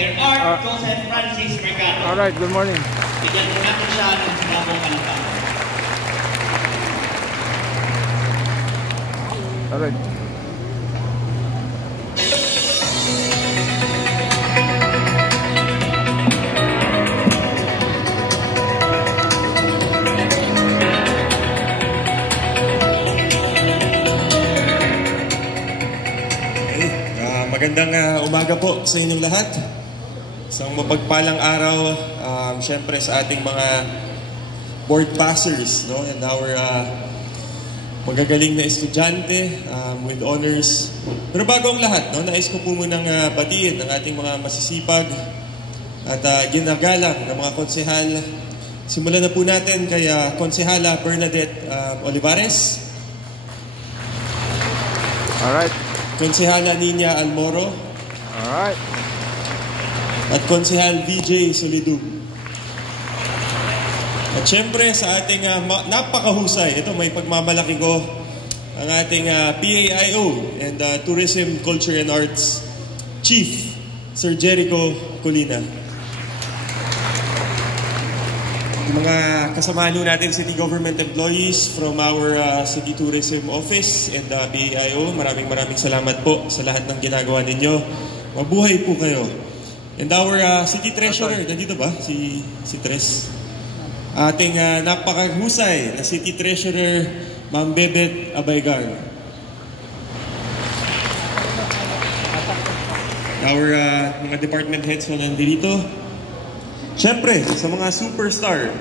Art Joseph Francis Mercado. Alright, good morning. Bigyan po natin siya ng sinabong palakpak. Alright. Magandang umaga po sa inyong lahat. Isang mapagpalang araw, syempre sa ating mga board passers, no? And our magagaling na estudyante with honors. Pero bago ang lahat, no? Nais ko po munang batiin ng ating mga masisipag at ginagalang ng mga konsehal. Simulan na po natin kay Konsehala Bernadette Olivares. Alright. Konsehala Nina Almoro. Alright. At Konsehal VJ Solidug. At syempre sa ating napakahusay, ito may pagmamalaki ko, ang ating PAIO and Tourism, Culture and Arts Chief, Sir Jericho Colina. Yung mga kasamahan natin city government employees from our City Tourism Office and PAIO, maraming salamat po sa lahat ng ginagawa ninyo. Mabuhay po kayo. And our City Treasurer, nandito ba? Si Tres? Ating napakahusay na City Treasurer, Ma'am Bebet Abaygar. Our mga department heads na nandito. Siyempre, sa mga superstar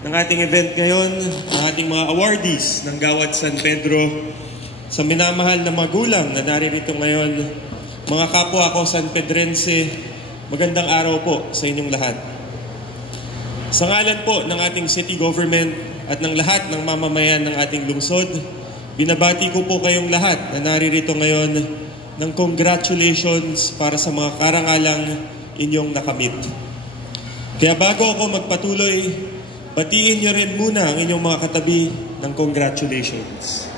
ng ating event ngayon, ang ating mga awardees ng Gawad San Pedro, sa minamahal na magulang na naririto ngayon, mga kapwa ko San Pedrense, magandang araw po sa inyong lahat. Sa ngalan po ng ating city government at ng lahat ng mamamayan ng ating lungsod, binabati ko po kayong lahat na naririto ngayon ng congratulations para sa mga karangalang inyong nakamit. Kaya bago ako magpatuloy, batiin nyo rin muna ang inyong mga katabi ng congratulations.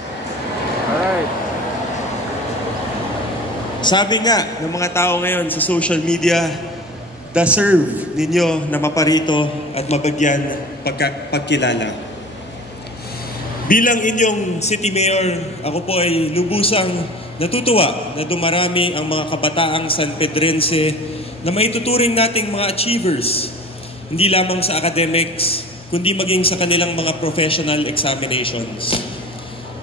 Alright. Sabi nga ng mga tao ngayon sa social media, deserve ninyo na maparito at mabagyan pagkilala. Bilang inyong City Mayor, ako po ay lubusang natutuwa na dumarami ang mga kabataang San Pedrense na maituturing nating mga achievers, hindi lamang sa academics, kundi maging sa kanilang mga professional examinations.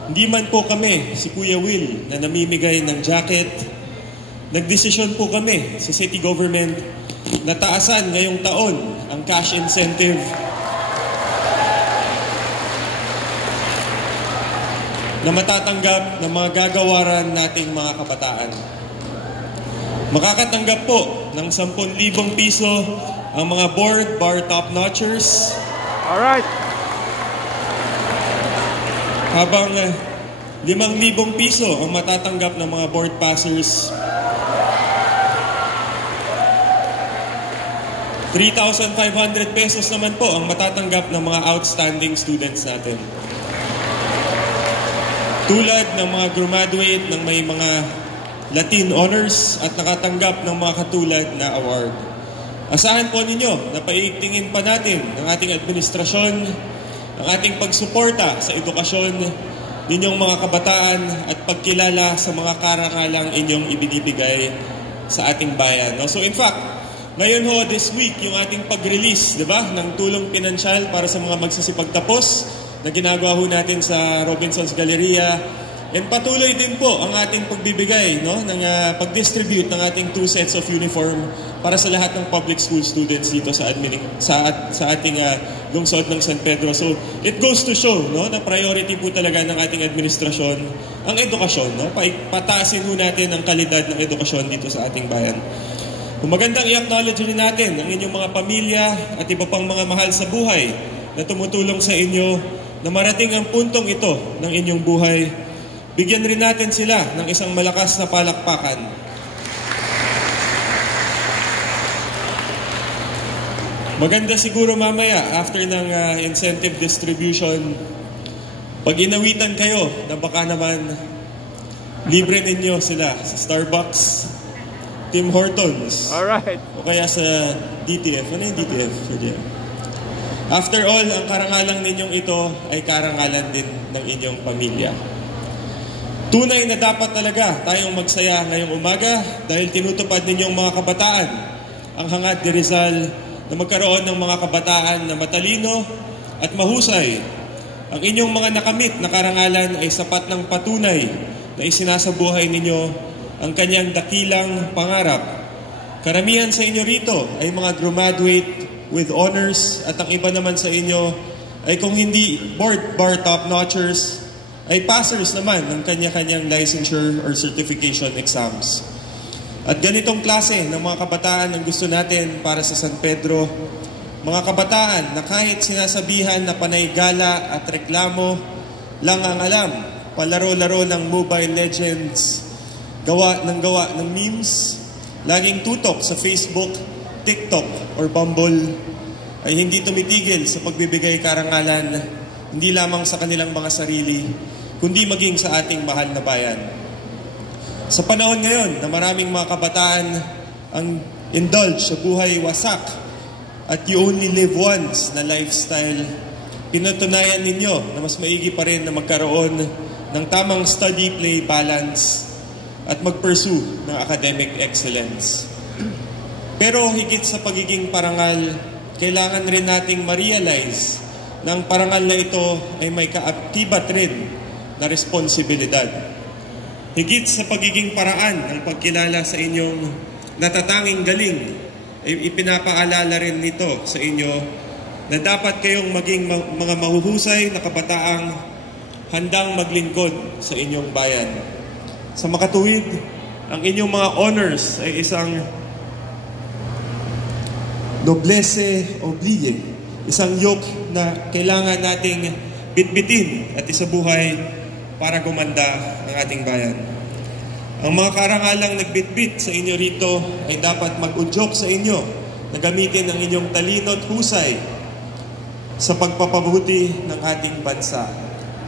Hindi man po kami, si Kuya Will, na namimigay ng jacket. Nagdesisyon po kami sa city government na taasan ngayong taon ang cash incentive na matatanggap ng mga gagawaran nating mga kabataan. Makakatanggap po ng 10,000 piso ang mga board bar top-notchers. Alright. Habang 5,000 piso ang matatanggap ng mga board passers. 3,500 pesos naman po ang matatanggap ng mga outstanding students natin. Tulad ng mga graduate ng may mga Latin honors at nakatanggap ng mga katulad na award. Asahan po ninyo na paitingin pa natin ng ating administrasyon, ang ating pagsuporta sa edukasyon ninyong mga kabataan at pagkilala sa mga karangalang inyong ibinibigay sa ating bayan. So in fact, ngayon ho, this week, yung ating pag-release, di ba, ng tulong pinansyal para sa mga magsasipagtapos na ginagawa ho natin sa Robinson's Galleria. And patuloy din po ang ating pagbibigay, no, ng pag-distribute ng ating 2 sets of uniform para sa lahat ng public school students dito sa ating lungsod ng San Pedro. So, it goes to show, no, na priority po talaga ng ating administrasyon ang edukasyon, no? Pataasin ho natin ang kalidad ng edukasyon dito sa ating bayan. Kung magandang i-acknowledge rin natin ang inyong mga pamilya at iba pang mga mahal sa buhay na tumutulong sa inyo na marating ang puntong ito ng inyong buhay, bigyan rin natin sila ng isang malakas na palakpakan. Maganda siguro mamaya after ng incentive distribution, pag inawitan kayo na baka naman libre ninyo sila sa Starbucks Tim Hortons. Alright. O kaya sa DTF. Ano yung DTF? After all, ang karangalan ninyong ito ay karangalan din ng inyong pamilya. Tunay na dapat talaga tayong magsaya ngayong umaga dahil tinutupad ninyong mga kabataan ang hangad ni Rizal na magkaroon ng mga kabataan na matalino at mahusay. Ang inyong mga nakamit na karangalan ay sapat ng patunay na isinasabuhay ninyo ang kanyang dakilang pangarap. Karamihan sa inyo rito ay mga graduate with honors at ang iba naman sa inyo ay kung hindi board bar top-notchers, ay passers naman ng kanya-kanyang licensure or certification exams. At ganitong klase ng mga kabataan ang gusto natin para sa San Pedro, mga kabataan na kahit sinasabihan na panay gala at reklamo lang ang alam, palaro-laro ng Mobile Legends, gawa ng memes, laging tutok sa Facebook, TikTok, or Bumble, ay hindi tumitigil sa pagbibigay karangalan, hindi lamang sa kanilang mga sarili, kundi maging sa ating mahal na bayan. Sa panahon ngayon na maraming mga kabataan ang indulge sa buhay wasak at you only live once na lifestyle, pinatunayan ninyo na mas maigi pa rin na magkaroon ng tamang study-play balance at mag-pursue ng academic excellence. Pero higit sa pagiging parangal, kailangan rin nating ma-realize na ang parangal na ito ay may kaakibat rin na responsibilidad. Higit sa pagiging paraan ng pagkilala sa inyong natatanging galing, ay ipinapaalala rin nito sa inyo na dapat kayong maging mga mahuhusay na kabataang handang maglingkod sa inyong bayan. Sa makatuwid, ang inyong mga honors ay isang noblesse oblige, isang yoke na kailangan nating bitbitin at isabuhay para gumanda ang ating bayan. Ang mga karangalang nagbitbit sa inyo rito ay dapat mag-udyok sa inyo na gamitin ang inyong talino at husay sa pagpapabuti ng ating bansa.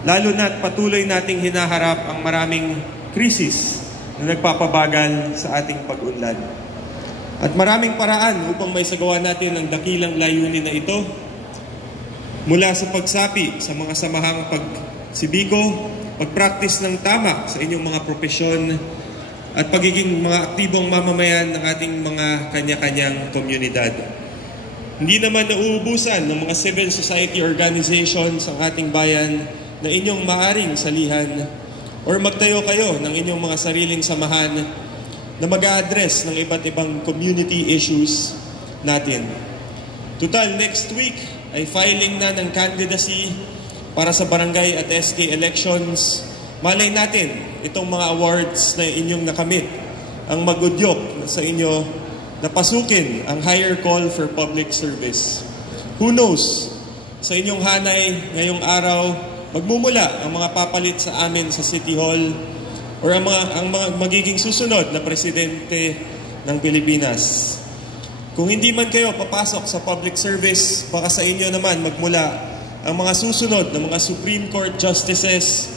Lalo na't patuloy nating hinaharap ang maraming krisis na nagpapabagal sa ating pag-unlad. At maraming paraan upang may sagawa natin ang dakilang layunin na ito, mula sa pagsapi sa mga samahang pagsibiko, pag-practice ng tama sa inyong mga propesyon, at pagiging mga aktibong mamamayan ng ating mga kanya-kanyang komunidad. Hindi naman nauubusan ng mga civil society organizations ang ating bayan na inyong maaring salihan or magtayo kayo ng inyong mga sariling samahan na mag-a-address ng iba't ibang community issues natin. Total, next week ay filing na ng candidacy para sa barangay at SK elections. Malay natin, itong mga awards na inyong nakamit ang mag-udyok sa inyo na pasukin ang higher call for public service. Who knows, sa inyong hanay ngayong araw, magmumula ang mga papalit sa amin sa City Hall or ang mga magiging susunod na presidente ng Pilipinas. Kung hindi man kayo papasok sa public service, baka sa inyo naman magmula ang mga susunod na mga Supreme Court Justices,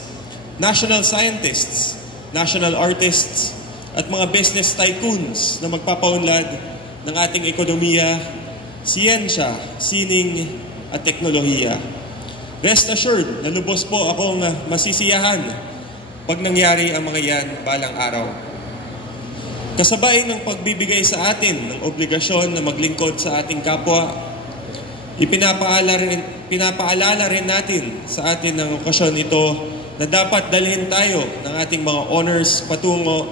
national scientists, national artists, at mga business tycoons na magpapaunlad ng ating ekonomiya, siyensya, sining, at teknolohiya. Rest assured na lubos po akong masisiyahan pag nangyari ang mga yan balang araw. Kasabay ng pagbibigay sa atin ng obligasyon na maglingkod sa ating kapwa, pinapaalala rin natin sa atin ng okasyon ito na dapat dalhin tayo ng ating mga honors patungo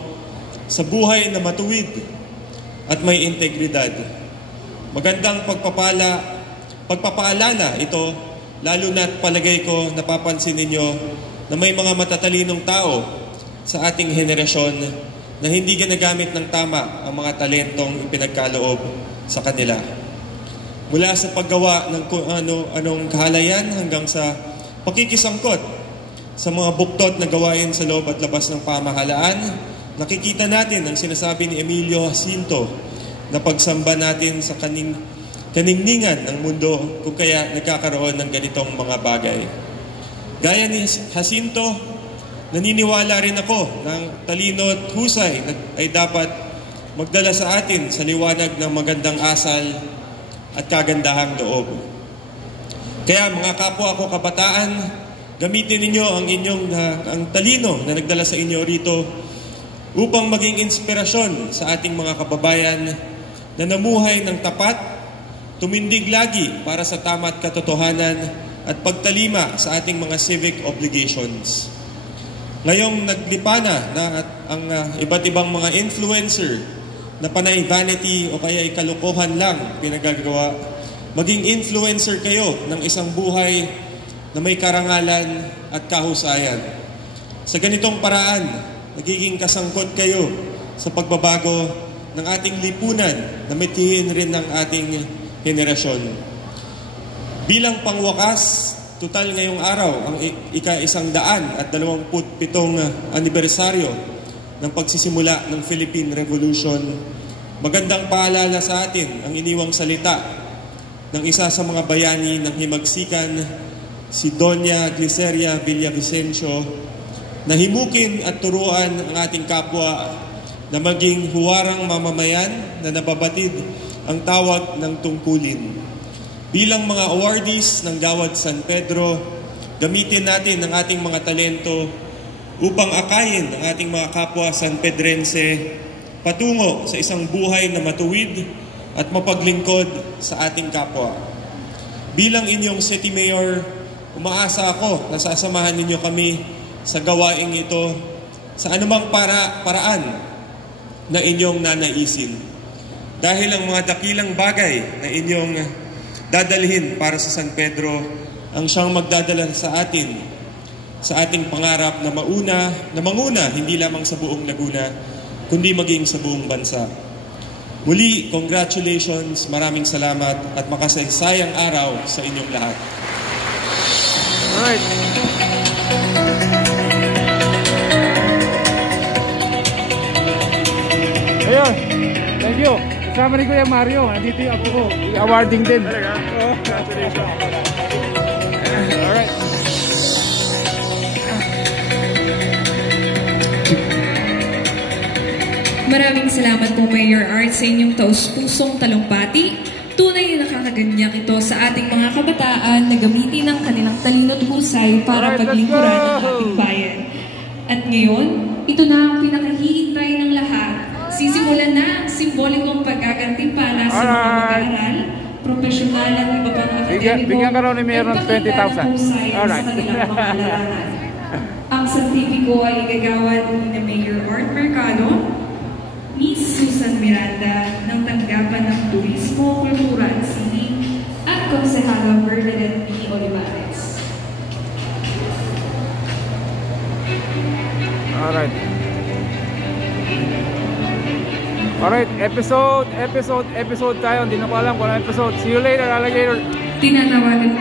sa buhay na matuwid at may integridad. Magandang pagpapaalala ito, lalo na't palagay ko napapansin ninyo na may mga matatalinong tao sa ating henerasyon na hindi ginagamit ng tama ang mga talentong ipinagkaloob sa kanila. Mula sa paggawa ng kung anong kahalayan hanggang sa pakikisangkot sa mga buktot na gawain sa loob at labas ng pamahalaan, nakikita natin ang sinasabi ni Emilio Jacinto na pagsamba natin sa kaningningan ng mundo kung kaya nagkakaroon ng ganitong mga bagay. Gaya ni Jacinto, naniniwala rin ako ng talino at husay ay dapat magdala sa atin sa liwanag ng magandang asal at kagandahang loob. Kaya mga kapwa ko kabataan, gamitin ninyo ang talino na nagdala sa inyo rito upang maging inspirasyon sa ating mga kababayan na namuhay ng tapat, tumindig lagi para sa tama at katotohanan at pagtalima sa ating mga civic obligations. Ngayong naglipa na ang iba't ibang mga influencer na panay vanity o kaya kalokohan lang pinagagawa, maging influencer kayo ng isang buhay na may karangalan at kahusayan. Sa ganitong paraan, nagiging kasangkot kayo sa pagbabago ng ating lipunan na mithiin rin ng ating henerasyon. Bilang pangwakas, tutal ngayong araw ang ika-127 anibersaryo ng pagsisimula ng Philippine Revolution. Magandang paalala sa atin ang iniwang salita ng isa sa mga bayani ng himagsikan, si Doña Gliceria Villavicencio, na himukin at turuan ang ating kapwa na maging huwarang mamamayan na nababatid ang tawag ng tungkulin. Bilang mga awardees ng Gawad San Pedro, gamitin natin ang ating mga talento upang akayin ang ating mga kapwa San Pedrense patungo sa isang buhay na matuwid at mapaglingkod sa ating kapwa. Bilang inyong City Mayor, umaasa ako na sasamahan ninyo kami sa gawaing ito sa anumang paraan na inyong nanaisin. Dahil ang mga dakilang bagay na inyong dadalhin para sa San Pedro ang siyang magdadala sa atin sa ating pangarap na manguna hindi lamang sa buong Laguna, kundi maging sa buong bansa. Muli, congratulations, maraming salamat at makasaysayang araw sa inyong lahat. Alright. Ayun, thank you. Kasama rin ko yung Mario. Nandito yung ako ko. I-awarding din. Congratulations. Alright. Maraming salamat po, Mayor Art, sa inyong taus-pusong talumpati. Tunay na nakakaganyak ito sa ating mga kabataan na gamitin ang kanilang talino at husay para paglingkuran ang ating bayan. At ngayon, ito na ang pinakahihintay ng lahat. Sisimulan na ang simbolikong pagkagantimpala sa mga mag-aaral, profesional at iba pang akademiko, bigyan ka raw ni Mayor ng 20,000. Alright. sa kanilang mga larangan. Ang sertipiko ay igagawad ni Mayor Art Mercado, Miss Susan Miranda ng Tanggapan ng Turismo, Kultura at Sining at Konsehala Bernadette B. Olivares. Alright. Alright, episode tayo. Hindi na ko alam kung ano episode. See you later, alligator. Tinatawagan